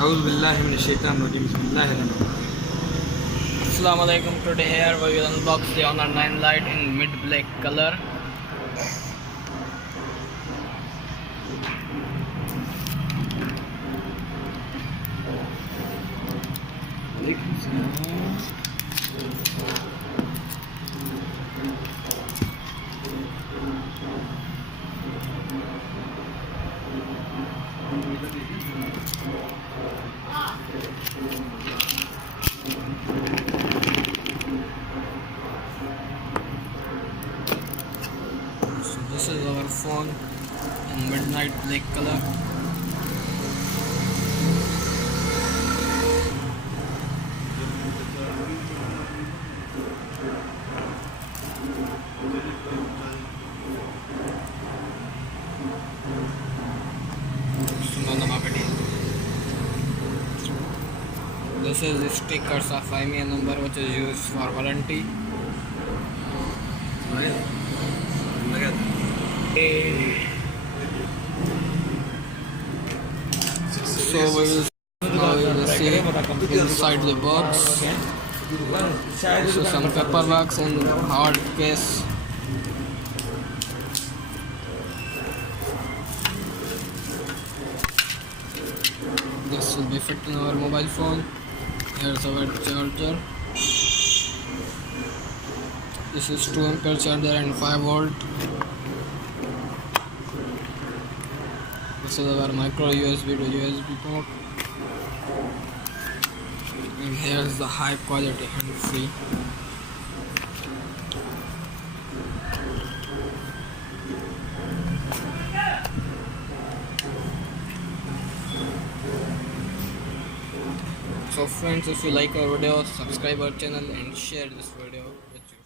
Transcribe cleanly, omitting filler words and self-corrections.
أعوذ بالله من الشيطان الرجيم بسم الله الرحمن الرحيم. Assalamu alaikum. Today here we will unbox the Honor 9 Lite in mid black color. So this is our phone in midnight black color. This is the stickers of IMEI number which is used for warranty. So we will see inside the box. So some paper box and hard case. This will be fit in our mobile phone. Here's our charger. This is 2 ampere charger and 5 volt. This is our micro USB to USB port. And here's the high quality hand free. So friends, if you like our video, subscribe our channel and share this video with you.